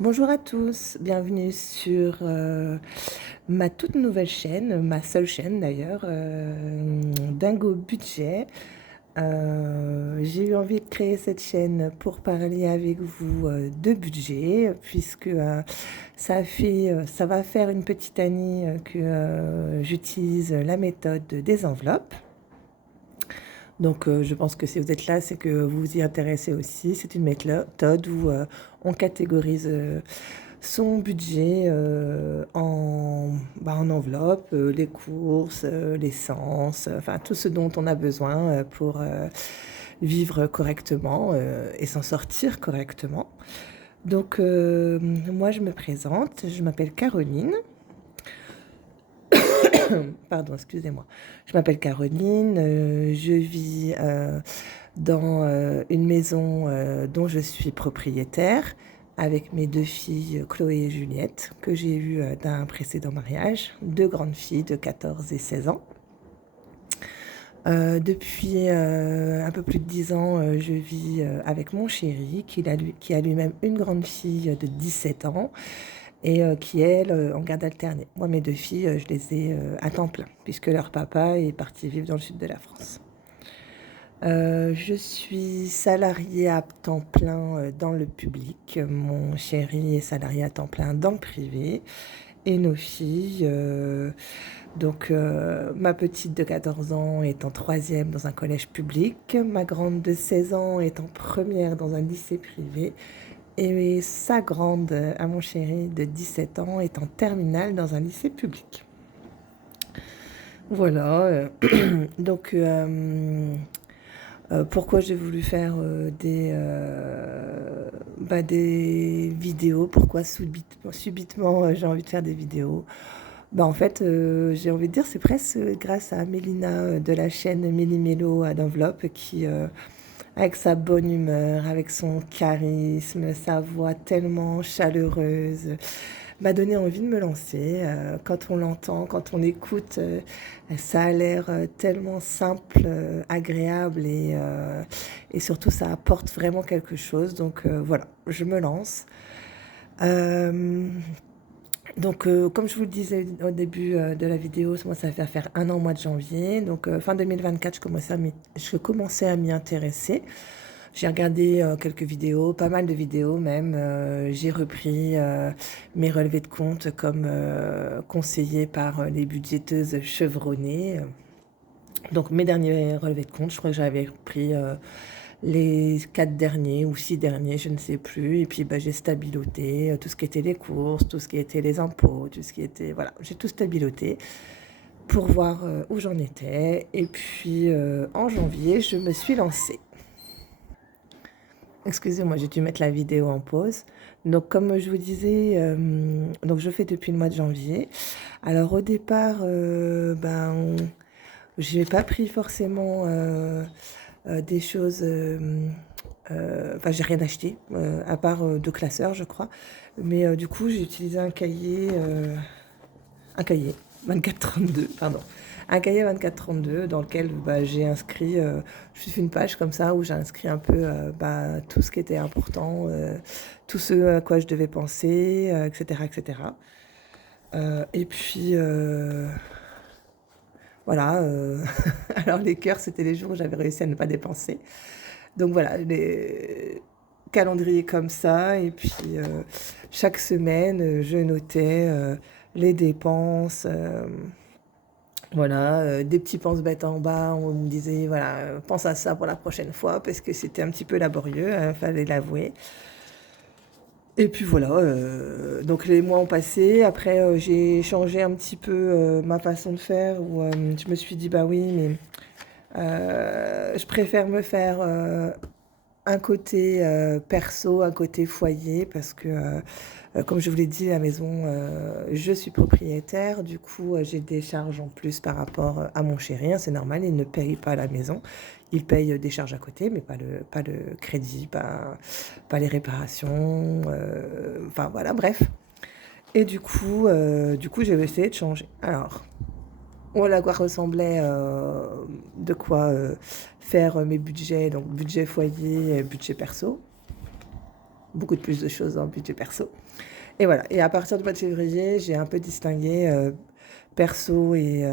Bonjour à tous, bienvenue sur ma toute nouvelle chaîne, ma seule chaîne d'ailleurs, Dingo Budget. J'ai eu envie de créer cette chaîne pour parler avec vous de budget, puisque ça va faire une petite année que j'utilise la méthode des enveloppes. Donc je pense que si vous êtes là, c'est que vous vous y intéressez aussi. C'est une méthode où on catégorise son budget en enveloppe, les courses, l'essence, enfin tout ce dont on a besoin pour vivre correctement et s'en sortir correctement. Donc moi je me présente, je m'appelle Caroline. Pardon, excusez-moi. Je m'appelle Caroline, je vis dans une maison dont je suis propriétaire avec mes deux filles Chloé et Juliette que j'ai eues d'un précédent mariage, deux grandes filles de 14 et 16 ans. Depuis un peu plus de 10 ans, je vis avec mon chéri qui a lui-même une grande fille de 17 ans et qui, elle, en garde alternée. Moi, mes deux filles, je les ai à temps plein puisque leur papa est parti vivre dans le sud de la France. Je suis salariée à temps plein dans le public. Mon chéri est salarié à temps plein dans le privé. Et nos filles, ma petite de 14 ans est en troisième dans un collège public. Ma grande de 16 ans est en première dans un lycée privé. Et sa grande, à mon chéri, de 17 ans, est en terminale dans un lycée public. Voilà. Donc, pourquoi j'ai voulu faire des vidéos, pourquoi subitement j'ai envie de faire des vidéos. En fait, j'ai envie de dire, c'est presque grâce à Mélina de la chaîne Méli-Mélo à d'enveloppe qui, avec sa bonne humeur, avec son charisme, sa voix tellement chaleureuse, m'a donné envie de me lancer. Quand on l'entend, quand on écoute, ça a l'air tellement simple, agréable et surtout ça apporte vraiment quelque chose. Donc voilà, je me lance. Euh, comme je vous le disais au début de la vidéo, moi ça va faire un an au mois de janvier. Donc fin 2024, je commençais à m'y intéresser. J'ai regardé quelques vidéos, pas mal de vidéos même. J'ai repris mes relevés de compte comme conseillé par les budgéteuses chevronnées. Donc mes derniers relevés de compte, je crois que j'avais pris les 4 derniers ou 6 derniers, je ne sais plus. Et puis j'ai stabiloté tout ce qui était les courses, tout ce qui était les impôts, tout ce qui était... Voilà, j'ai tout stabiloté pour voir où j'en étais. Et puis en janvier, je me suis lancée. Excusez-moi, j'ai dû mettre la vidéo en pause. Donc, comme je vous disais, donc je fais depuis le mois de janvier. Alors, au départ, je n'ai pas pris forcément des choses. Enfin, j'ai rien acheté, à part deux classeurs, je crois. Mais du coup, j'ai utilisé un cahier 24-32, pardon. Un cahier 24-32 dans lequel j'ai inscrit, juste une page comme ça où j'ai inscrit un peu tout ce qui était important, tout ce à quoi je devais penser, etc. etc. Et puis voilà, alors les cœurs, c'était les jours où j'avais réussi à ne pas dépenser. Donc voilà, les calendriers comme ça. Et puis chaque semaine, je notais les dépenses. Voilà, des petits pense-bêtes en bas, on me disait, voilà, pense à ça pour la prochaine fois, parce que c'était un petit peu laborieux, fallait l'avouer. Et puis voilà, donc les mois ont passé, après j'ai changé un petit peu ma façon de faire, où je me suis dit, bah oui, mais je préfère me faire un côté perso, un côté foyer, parce que, comme je vous l'ai dit, la maison, je suis propriétaire, du coup, j'ai des charges en plus par rapport à mon chéri, hein, c'est normal, il ne paye pas la maison, il paye des charges à côté, mais pas le crédit, pas les réparations, enfin voilà, bref. Et du coup, j'ai essayé de changer. Alors, voilà à quoi ressemblait de quoi faire mes budgets, donc budget foyer, budget perso. beaucoup de plus de choses dans le budget perso. Et voilà. Et à partir du mois de février, j'ai un peu distingué perso et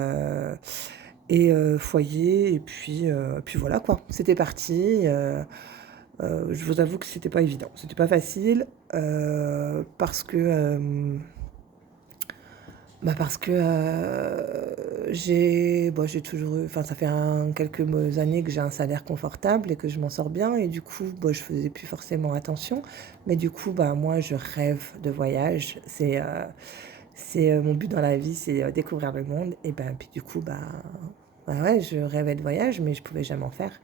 foyer. Et puis voilà quoi. C'était parti. Je vous avoue que c'était pas évident. C'était pas facile parce que j'ai toujours eu, enfin ça fait quelques années que j'ai un salaire confortable et que je m'en sors bien et du coup je faisais plus forcément attention, mais du coup moi je rêve de voyage, c'est mon but dans la vie, c'est découvrir le monde et puis du coup ouais, je rêvais de voyage mais je pouvais jamais en faire,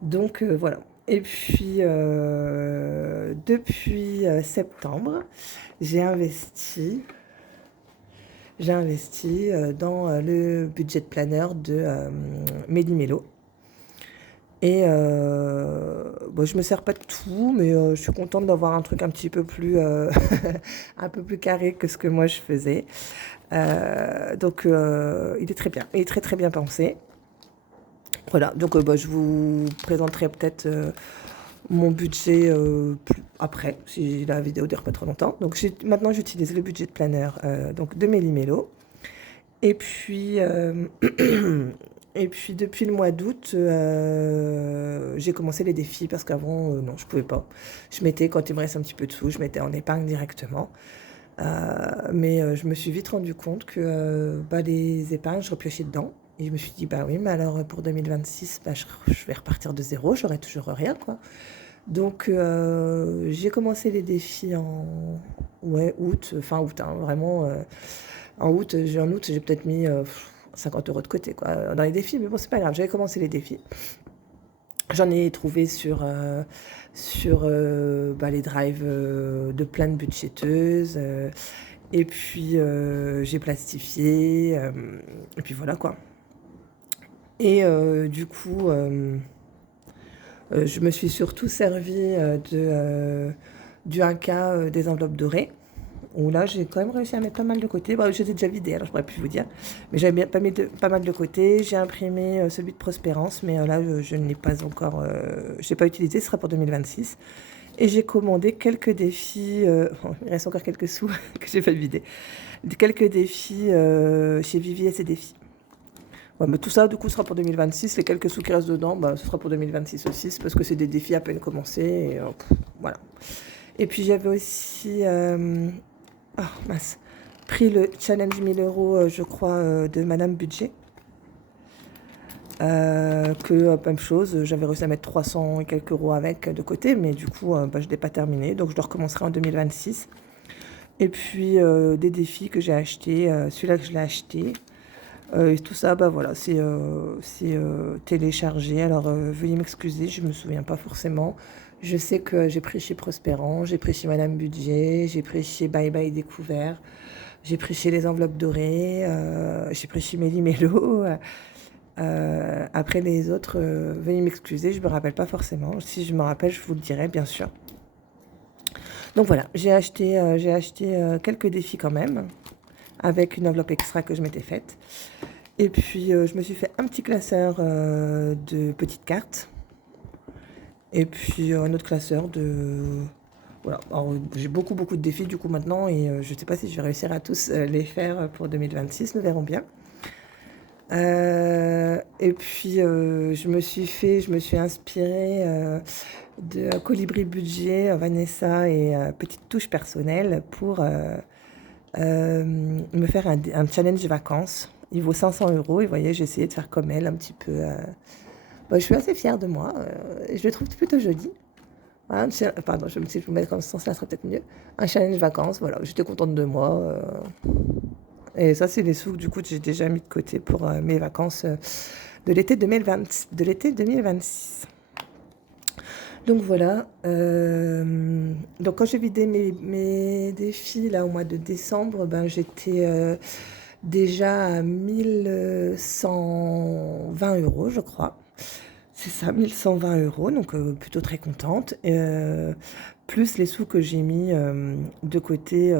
donc voilà. Et puis depuis septembre j'ai investi dans le budget planner de Méli-Mélo. Et je me sers pas de tout, mais je suis contente d'avoir un truc un petit peu plus, un peu plus carré que ce que moi je faisais. Donc il est très bien, il est très très bien pensé. Voilà, donc je vous présenterai peut-être mon budget après, si la vidéo dure pas trop longtemps. Donc maintenant j'utilise le budget planner donc de Méli-Mélo. Et puis, et puis depuis le mois d'août, j'ai commencé les défis parce qu'avant, non, je pouvais pas. Je mettais, quand il me reste un petit peu de sous, je mettais en épargne directement. Mais je me suis vite rendu compte que les épargnes, je repiochais dedans. Et je me suis dit, bah oui, mais alors pour 2026, je vais repartir de zéro, j'aurai toujours rien, quoi. Donc j'ai commencé les défis fin août, hein, vraiment. En août, j'ai peut-être mis 50 € de côté, quoi, dans les défis. Mais bon, c'est pas grave, j'avais commencé les défis. J'en ai trouvé sur les drives de plein de budgéteuses. Et puis, j'ai plastifié. Et puis voilà, quoi. Et du coup, je me suis surtout servi du 1K des enveloppes dorées, où là, j'ai quand même réussi à mettre pas mal de côté. J'étais déjà vidée, alors je pourrais plus vous dire. Mais j'avais bien pas mal de côté. J'ai imprimé celui de Prospérance, mais là, je ne l'ai pas encore... je l'ai pas utilisé, ce sera pour 2026. Et j'ai commandé quelques défis... il reste encore quelques sous que j'ai pas vidé. Quelques défis chez Vivier et ses défis. Ouais, mais tout ça, du coup, sera pour 2026. Les quelques sous qui restent dedans, ce sera pour 2026 aussi. C'est parce que c'est des défis à peine commencés. Et, voilà. Et puis, j'avais aussi... pris le challenge 1000 €, je crois, de Madame Budget. Même chose, j'avais réussi à mettre 300 et quelques euros avec de côté, mais du coup, je ne l'ai pas terminé. Donc, je le recommencerai en 2026. Et puis, des défis que j'ai achetés. Celui-là que je l'ai acheté. Et tout ça, voilà, c'est téléchargé. Alors, veuillez m'excuser, je ne me souviens pas forcément. Je sais que j'ai pris chez Prospérant, j'ai pris chez Madame Budget, j'ai pris chez Bye Bye Découvert, j'ai pris chez Les Enveloppes Dorées, j'ai pris chez Méli-Mélo. Après les autres, veuillez m'excuser, je ne me rappelle pas forcément. Si je me rappelle, je vous le dirai, bien sûr. Donc voilà, j'ai acheté quelques défis quand même, avec une enveloppe extra que je m'étais faite. Et puis, je me suis fait un petit classeur de petites cartes. Et puis, un autre classeur de... Voilà. Alors, j'ai beaucoup de défis du coup maintenant. Et je ne sais pas si je vais réussir à tous les faire pour 2026. Nous verrons bien. Et puis, je me suis inspirée de Colibri Budget, Vanessa et Petite Touche Personnelle pour me faire un challenge vacances. Il vaut 500 €. Et vous voyez, j'ai essayé de faire comme elle, un petit peu. Je suis assez fière de moi. Je le trouve plutôt joli. Voilà, pardon, je me suis dit, je vais vous mettre comme ça, ça serait peut-être mieux. Un challenge vacances, voilà. J'étais contente de moi. Et ça, c'est les sous que du coup j'ai déjà mis de côté pour mes vacances de l'été 2026. Donc voilà. Donc quand j'ai vidé mes défis là au mois de décembre, j'étais déjà à 1120 €, je crois. C'est ça, 1120 €, donc plutôt très contente. Plus les sous que j'ai mis de côté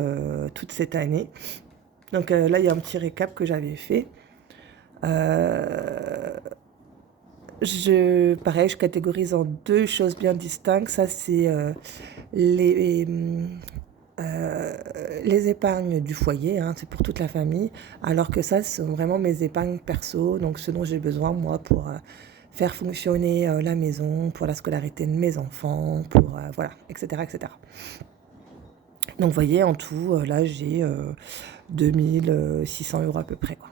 toute cette année. Donc là, il y a un petit récap que j'avais fait. Pareil, je catégorise en deux choses bien distinctes. Ça, c'est Les, les épargnes du foyer, hein, c'est pour toute la famille, alors que ça, ce sont vraiment mes épargnes perso, donc ce dont j'ai besoin, moi, pour faire fonctionner la maison, pour la scolarité de mes enfants, pour, voilà, etc., etc. Donc, vous voyez, en tout, là, j'ai 2600 € à peu près, quoi.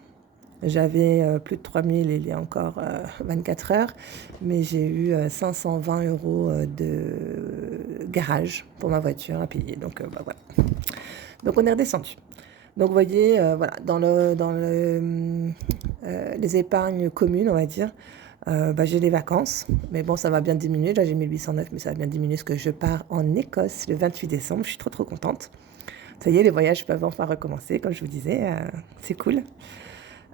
J'avais plus de 3000 il y a encore 24 heures, mais j'ai eu 520 € de garage pour ma voiture à payer. Donc, bah, voilà. Donc, on est redescendu. Donc, vous voyez, voilà, les épargnes communes, on va dire, bah, j'ai les vacances. Mais bon, ça va bien diminuer. Là, j'ai 1809, mais ça va bien diminuer parce que je pars en Écosse le 28 décembre. Je suis trop, trop contente. Ça y est, les voyages peuvent enfin recommencer, comme je vous disais. C'est cool.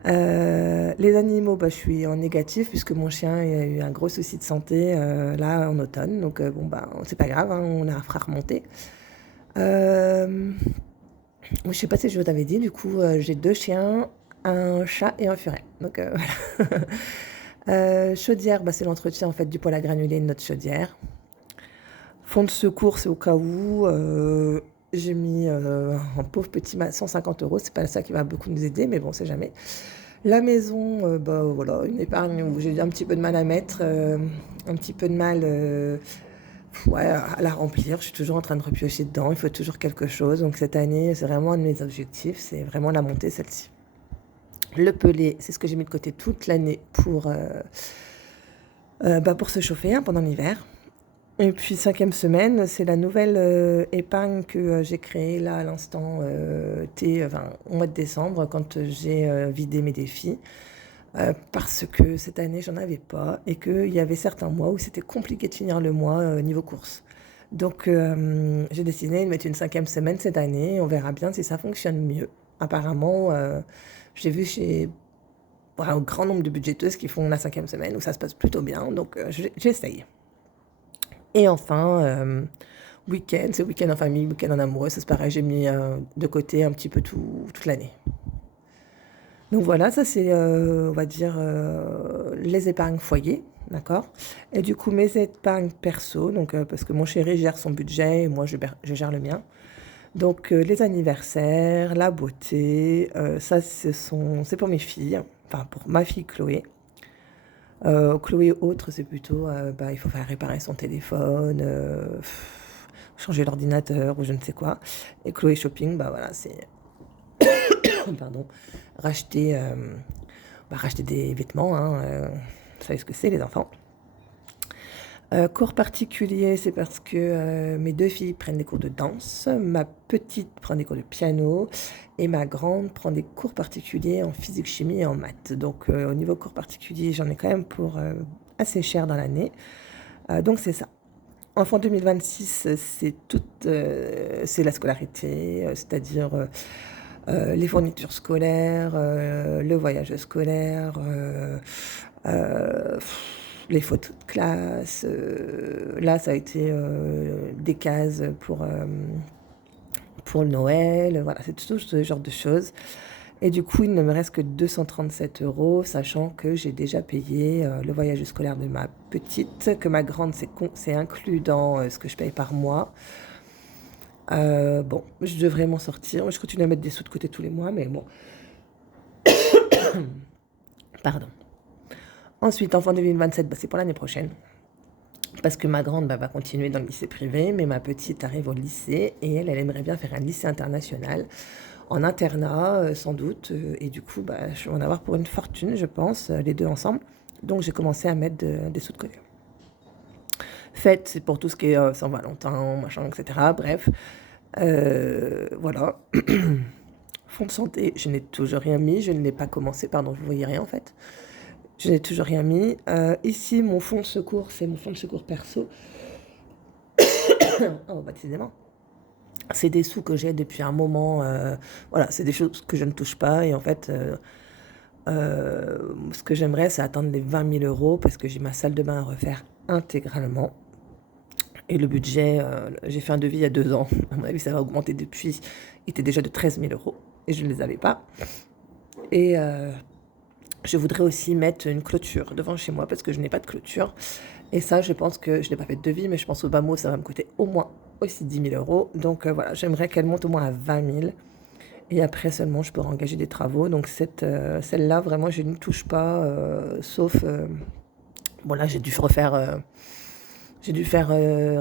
Les animaux, bah, je suis en négatif puisque mon chien a eu un gros souci de santé là en automne. Donc bon, bah, c'est pas grave, hein, on a fera remonter. Je sais pas si je vous avais dit, du coup, j'ai 2 chiens, un chat et un furet. Donc voilà. Chaudière, bah, c'est l'entretien en fait du poêle à granulés de notre chaudière. Fonds de secours, c'est au cas où. J'ai mis un pauvre petit 150 €. C'est pas ça qui va beaucoup nous aider, mais bon, c'est jamais. La maison, bah, voilà, une épargne où j'ai un petit peu de mal à mettre, un petit peu de mal ouais, à la remplir. Je suis toujours en train de repiocher dedans, il faut toujours quelque chose. Donc cette année, c'est vraiment un de mes objectifs, c'est vraiment la montée, celle-ci. Le pelé, c'est ce que j'ai mis de côté toute l'année bah, pour se chauffer hein, pendant l'hiver. Et puis 5e semaine, c'est la nouvelle épargne que j'ai créée là à l'instant au mois de décembre quand j'ai vidé mes défis. Parce que cette année, j'en avais pas et qu'il y avait certains mois où c'était compliqué de finir le mois niveau course. Donc j'ai décidé de mettre une 5e semaine cette année. On verra bien si ça fonctionne mieux. Apparemment, j'ai vu chez un grand nombre de budgéteuses qui font la 5e semaine où ça se passe plutôt bien. Donc j'essaye. Et enfin, week-end, c'est week-end en famille, week-end en amoureux, c'est pareil, j'ai mis de côté un petit peu toute l'année. Donc voilà, ça c'est, on va dire, les épargnes foyer, d'accord. Et du coup, mes épargnes perso, donc parce que mon chéri gère son budget et moi je gère le mien. Donc les anniversaires, la beauté, ça c'est pour mes filles, enfin pour ma fille Chloé. Chloé autre, c'est plutôt, bah, il faut faire réparer son téléphone, changer l'ordinateur ou je ne sais quoi. Et Chloé shopping, bah voilà, c'est pardon, racheter, racheter des vêtements, hein, vous savez ce que c'est les enfants. Cours particuliers, c'est parce que mes 2 filles prennent des cours de danse, ma petite prend des cours de piano et ma grande prend des cours particuliers en physique, chimie et en maths. Donc au niveau cours particuliers, j'en ai quand même pour assez cher dans l'année. Donc c'est ça. Enfant 2026, c'est la scolarité, c'est-à-dire les fournitures scolaires, le voyage scolaire, les photos de classe. Là, ça a été des cases pour le Noël. Voilà, c'est tout ce genre de choses. Et du coup, il ne me reste que 237 €, sachant que j'ai déjà payé le voyage scolaire de ma petite, que ma grande, c'est inclus dans ce que je paye par mois. Bon, je devrais m'en sortir. Je continue à mettre des sous de côté tous les mois, mais bon. Pardon. Ensuite, enfant 2027, bah, c'est pour l'année prochaine. Parce que ma grande va continuer dans le lycée privé, mais ma petite arrive au lycée et elle aimerait bien faire un lycée international en internat, sans doute. Et du coup, bah, je vais en avoir pour une fortune, je pense, les deux ensemble. Donc, j'ai commencé à mettre des sous de côté. Fête, c'est pour tout ce qui est Saint-Valentin, machin, etc. Bref, voilà. Fonds de santé, je n'ai toujours rien mis. Je ne l'ai pas commencé, pardon, vous ne voyez rien en fait. Je n'ai toujours rien mis. Ici, mon fonds de secours, c'est mon fonds de secours perso. Oh, bah, décidément. C'est des sous que j'ai depuis un moment. Voilà, c'est des choses que je ne touche pas. Et en fait, ce que j'aimerais, c'est atteindre les 20 000 € parce que j'ai ma salle de bain à refaire intégralement. Et le budget, j'ai fait un devis il y a 2 ans. À mon avis, ça va augmenter depuis. Il était déjà de 13 000 € et je ne les avais pas. Et je voudrais aussi mettre une clôture devant chez moi parce que je n'ai pas de clôture. Et ça, je pense que je n'ai pas fait de devis, mais je pense au bas mot, ça va me coûter au moins aussi 10 000 euros. Donc voilà, j'aimerais qu'elle monte au moins à 20 000. Et après seulement, je pourrais engager des travaux. Donc celle-là, vraiment, je ne touche pas, sauf... bon là, j'ai dû faire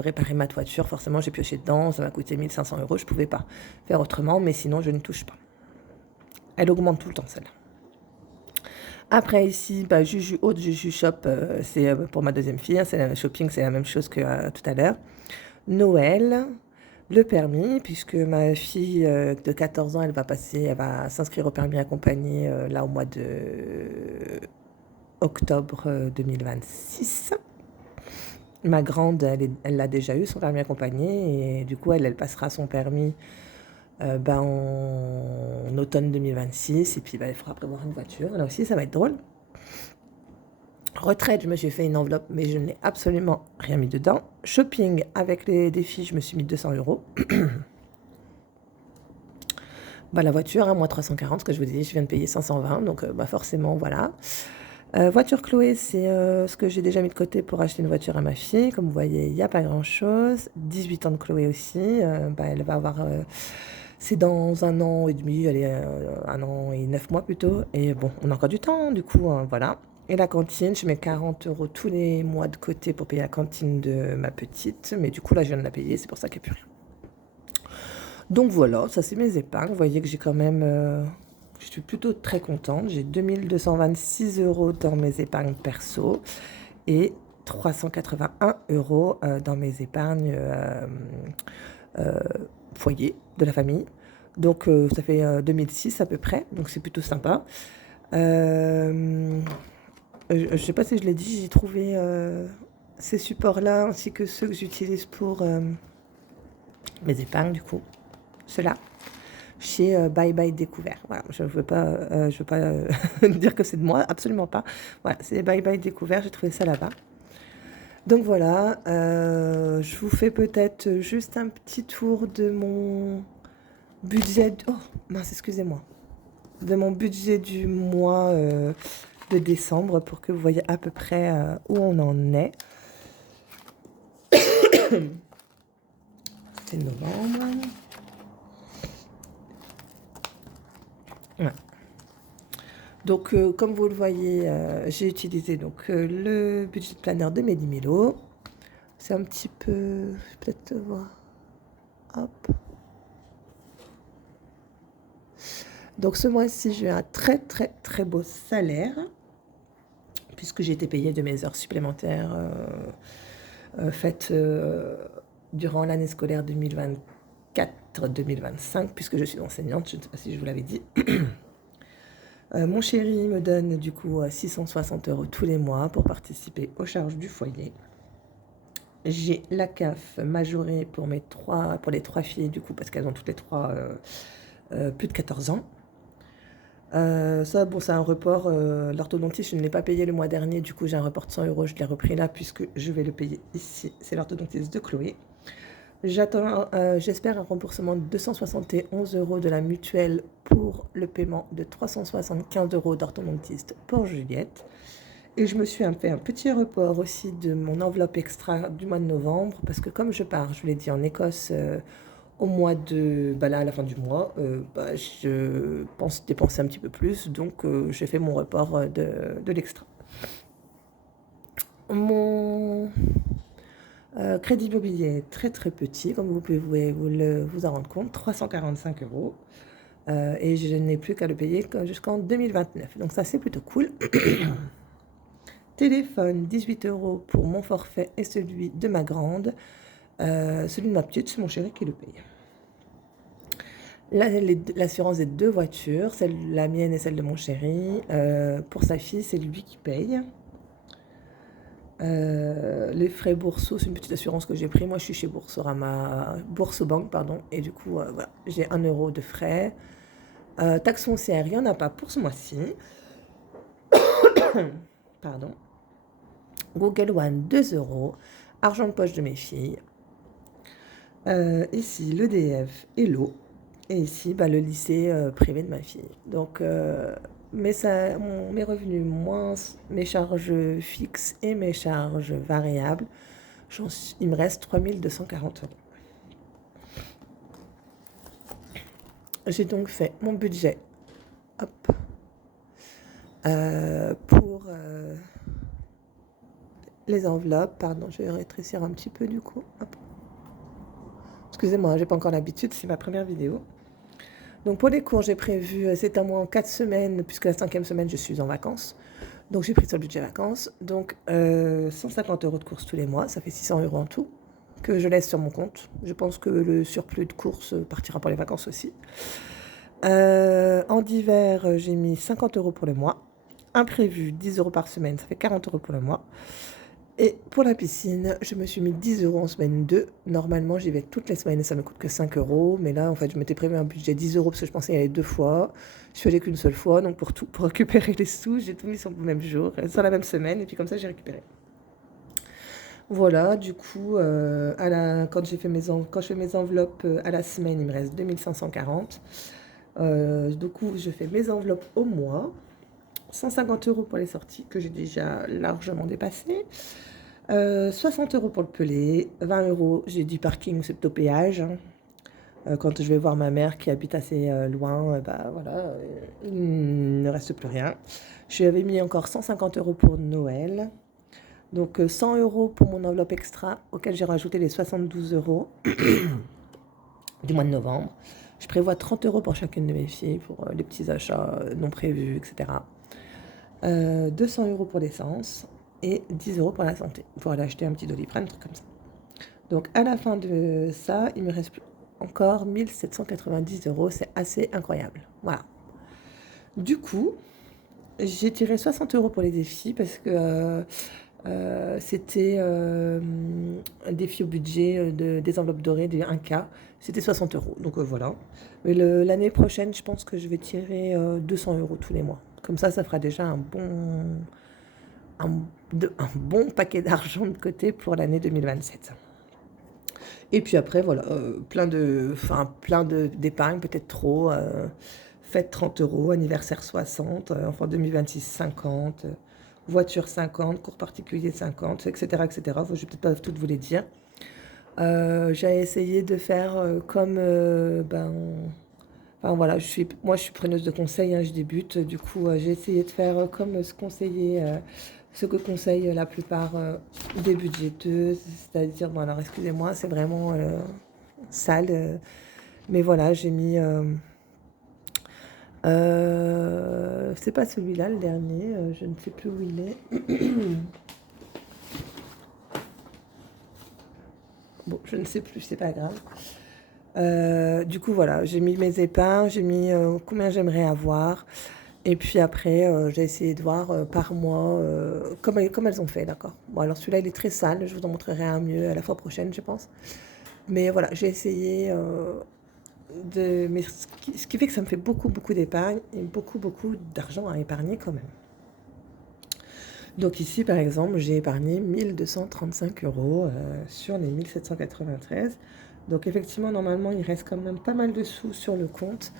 réparer ma toiture. Forcément, j'ai pioché dedans. Ça m'a coûté 1 500 euros. Je ne pouvais pas faire autrement. Mais sinon, je ne touche pas. Elle augmente tout le temps, celle-là. Après ici, Juju Haute Juju Shop, c'est pour ma deuxième fille. Hein, c'est shopping, c'est la même chose que tout à l'heure. Noël, le permis, puisque ma fille de 14 ans, elle va s'inscrire au permis accompagné là au mois de octobre 2026. Ma grande, elle l'a déjà eu, son permis accompagné, et du coup, elle passera son permis en automne 2026, et puis il faudra prévoir une voiture. Là aussi, ça va être drôle. Retraite, je me suis fait une enveloppe, mais je n'ai absolument rien mis dedans. Shopping, avec les défis, je me suis mis 200 euros. La voiture, hein, moi 340, ce que je vous disais, je viens de payer 520, donc forcément, voilà. Voiture Chloé, c'est ce que j'ai déjà mis de côté pour acheter une voiture à ma fille. Comme vous voyez, il n'y a pas grand-chose. 18 ans de Chloé aussi. Elle va avoir... c'est dans 1 an et demi, elle est 1 an et 9 mois plutôt. Et bon, on a encore du temps, du coup, voilà. Et la cantine, je mets 40 euros tous les mois de côté pour payer la cantine de ma petite. Mais du coup, là, je viens de la payer, c'est pour ça qu'il n'y a plus rien. Donc voilà, ça c'est mes épargnes. Vous voyez que j'ai quand même... je suis plutôt très contente. J'ai 2226 euros dans mes épargnes perso et 381 euros dans mes épargnes foyer de la famille. Donc ça fait 2006 à peu près, donc c'est plutôt sympa. Je ne sais pas si je l'ai dit, j'ai trouvé ces supports-là ainsi que ceux que j'utilise pour mes épargnes du coup. Ceux-là. Chez Bye Bye Découvert. Voilà, je veux pas dire que c'est de moi, absolument pas. Voilà, c'est Bye Bye Découvert, j'ai trouvé ça là-bas. Donc voilà, je vous fais peut-être juste un petit tour de mon budget. Oh mince, excusez-moi. De mon budget du mois de décembre pour que vous voyez à peu près où on en est. C'est novembre. Ouais. Donc, comme vous le voyez, j'ai utilisé donc, le budget planner de Méli-Mélo. C'est un petit peu... Je vais peut-être voir. Hop. Donc, ce mois-ci, j'ai eu un très, très, très beau salaire, puisque j'ai été payée de mes heures supplémentaires faites durant l'année scolaire 2024-2025, puisque je suis enseignante, je ne sais pas si je vous l'avais dit. Mon chéri me donne du coup 660 euros tous les mois pour participer aux charges du foyer. J'ai la CAF majorée pour les 3 filles du coup parce qu'elles ont toutes les 3 plus de 14 ans. Ça, bon, c'est un report. L'orthodontiste, je ne l'ai pas payé le mois dernier. Du coup, j'ai un report de 100 euros. Je l'ai repris là puisque je vais le payer ici. C'est l'orthodontiste de Chloé. J'attends, j'espère un remboursement de 271 euros de la mutuelle pour le paiement de 375 euros d'orthodontiste pour Juliette. Et je me suis fait un petit report aussi de mon enveloppe extra du mois de novembre parce que comme je pars, je vous l'ai dit, en Écosse au mois de... là, à la fin du mois, je pense dépenser un petit peu plus. Donc, j'ai fait mon report de l'extra. Mon... crédit immobilier est très très petit, comme vous pouvez vous en rendre compte, 345 euros. Et je n'ai plus qu'à le payer jusqu'en 2029. Donc ça, c'est plutôt cool. Téléphone, 18 euros pour mon forfait et celui de ma grande. Celui de ma petite, c'est mon chéri qui le paye. L'assurance des 2 voitures, la mienne et celle de mon chéri. Pour sa fille, c'est lui qui paye. Les frais Bourso, c'est une petite assurance que j'ai pris. Moi, je suis chez Boursorama, Boursobank, pardon. Et du coup, voilà, j'ai 1 euro de frais. Taxe foncière, il n'y en a pas pour ce mois-ci. Pardon. Google One, 2 euros. Argent de poche de mes filles. Ici, l'EDF et l'eau. Et ici, le lycée privé de ma fille. Donc... mes revenus moins mes charges fixes et mes charges variables, il me reste 3 240 euros. j'ai donc fait mon budget. Hop. Pour les enveloppes. Pardon, je vais rétrécir un petit peu du coup. Hop. Excusez-moi, j'ai pas encore l'habitude, c'est ma première vidéo. Donc pour les cours, j'ai prévu, c'est un mois en 4 semaines, puisque la 5e semaine, je suis en vacances. Donc j'ai pris sur le budget vacances. Donc 150 € de courses tous les mois, ça fait 600 € en tout, que je laisse sur mon compte. Je pense que le surplus de courses partira pour les vacances aussi. En d'hiver, j'ai mis 50 € pour le mois. Imprévu, 10 € par semaine, ça fait 40 € pour le mois. Et pour la piscine, je me suis mis 10 € en semaine 2. Normalement, j'y vais toutes les semaines et ça me coûte que 5 €. Mais là, en fait, je m'étais prévu un budget 10 € parce que je pensais y aller 2 fois. Je suis allée qu'une seule fois. Donc, pour récupérer les sous, j'ai tout mis sur le même jour, sur la même semaine. Et puis, comme ça, j'ai récupéré. Voilà, du coup, quand je fais mes enveloppes à la semaine, il me reste 2540. Du coup, je fais mes enveloppes au mois. 150 € pour les sorties, que j'ai déjà largement dépassé. 60 € pour le pelé, 20 €, j'ai du parking, c'est au péage. Hein. Quand je vais voir ma mère qui habite assez loin, bah voilà, il ne reste plus rien. Je lui avais mis encore 150 € pour Noël. Donc 100 € pour mon enveloppe extra, auquel j'ai rajouté les 72 € du mois de novembre. Je prévois 30 € pour chacune de mes filles, pour les petits achats non prévus, etc. 200 € pour l'essence et 10 € pour la santé, pour aller acheter un petit Doliprane, un truc comme ça. Donc à la fin de ça, il me reste encore 1790 €, c'est assez incroyable. Voilà. Du coup, j'ai tiré 60 € pour les défis parce que c'était un défi au budget des enveloppes dorées, des 1K, c'était 60 €. Donc voilà. Mais l'année prochaine, je pense que je vais tirer 200 € tous les mois. Comme ça fera déjà un bon paquet d'argent de côté pour l'année 2027. Et puis après, voilà, plein d'épargne, peut-être trop. Fête 30 €, anniversaire 60, enfant 2026 50, voiture 50, cours particulier 50, etc. etc. Je vais peut-être pas toutes vous les dire. J'ai essayé de faire comme... enfin voilà, moi je suis preneuse de conseils, hein, je débute. Du coup, j'ai essayé de faire comme ce que conseillent la plupart des budgéteuses. C'est-à-dire, bon alors excusez-moi, c'est vraiment sale. Mais voilà, j'ai mis... c'est pas celui-là, le dernier. Je ne sais plus où il est. Bon, je ne sais plus, c'est pas grave. Du coup, voilà, j'ai mis mes épargnes, j'ai mis combien j'aimerais avoir. Et puis après, j'ai essayé de voir par mois comme elles ont fait, d'accord. Bon, alors celui-là, il est très sale. Je vous en montrerai un mieux à la fois prochaine, je pense. Mais voilà, j'ai essayé mais ce qui fait que ça me fait beaucoup, beaucoup d'épargne et beaucoup, beaucoup d'argent à épargner quand même. Donc ici, par exemple, j'ai épargné 1235 € sur les 1793. Donc effectivement, normalement, il reste quand même pas mal de sous sur le compte.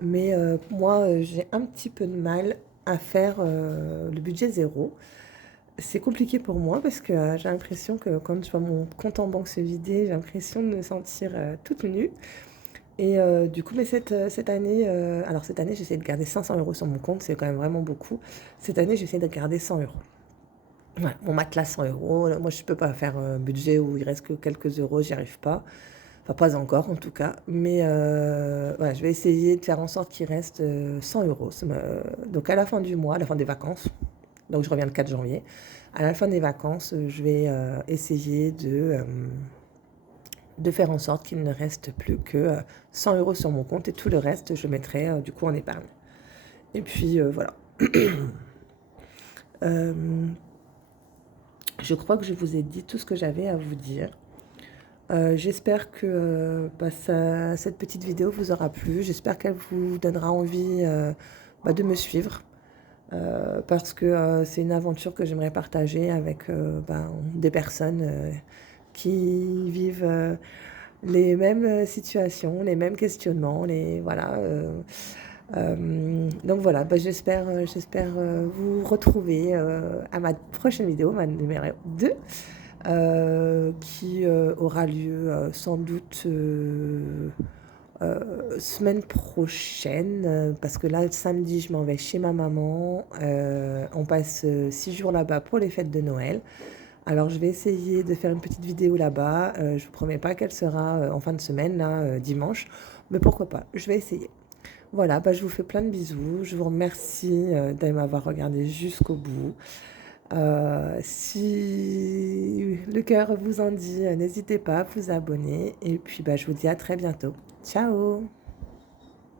Mais moi, j'ai un petit peu de mal à faire le budget zéro. C'est compliqué pour moi parce que j'ai l'impression que quand je vois mon compte en banque se vider, j'ai l'impression de me sentir toute nue. Et du coup, mais cette année, alors cette année, j'essaie de garder 500 € sur mon compte, c'est quand même vraiment beaucoup. Cette année, j'essaie de garder 100 €. Voilà, mon matelas 100 €. Moi, je peux pas faire un budget où il reste que quelques euros, j'y arrive pas. Enfin, pas encore en tout cas. Mais voilà, je vais essayer de faire en sorte qu'il reste 100 €. Donc à la fin du mois, à la fin des vacances, donc je reviens le 4 janvier, à la fin des vacances, je vais essayer de faire en sorte qu'il ne reste plus que 100 € sur mon compte et tout le reste, je mettrai du coup en épargne. Et puis voilà. Je crois que je vous ai dit tout ce que j'avais à vous dire. J'espère que cette petite vidéo vous aura plu. J'espère qu'elle vous donnera envie de me suivre. Parce que c'est une aventure que j'aimerais partager avec des personnes qui vivent les mêmes situations, les mêmes questionnements, donc voilà, j'espère vous retrouver à ma prochaine vidéo, ma numéro 2, qui aura lieu sans doute Semaine prochaine, parce que là, le samedi, je m'en vais chez ma maman. On passe 6 jours là-bas pour les fêtes de Noël. Alors, je vais essayer de faire une petite vidéo là-bas. Je vous promets pas qu'elle sera en fin de semaine, là, dimanche, mais pourquoi pas, je vais essayer. Voilà, bah, je vous fais plein de bisous. Je vous remercie de m'avoir regardé jusqu'au bout. Si le cœur vous en dit, n'hésitez pas à vous abonner. Et puis, bah, je vous dis à très bientôt. Ciao!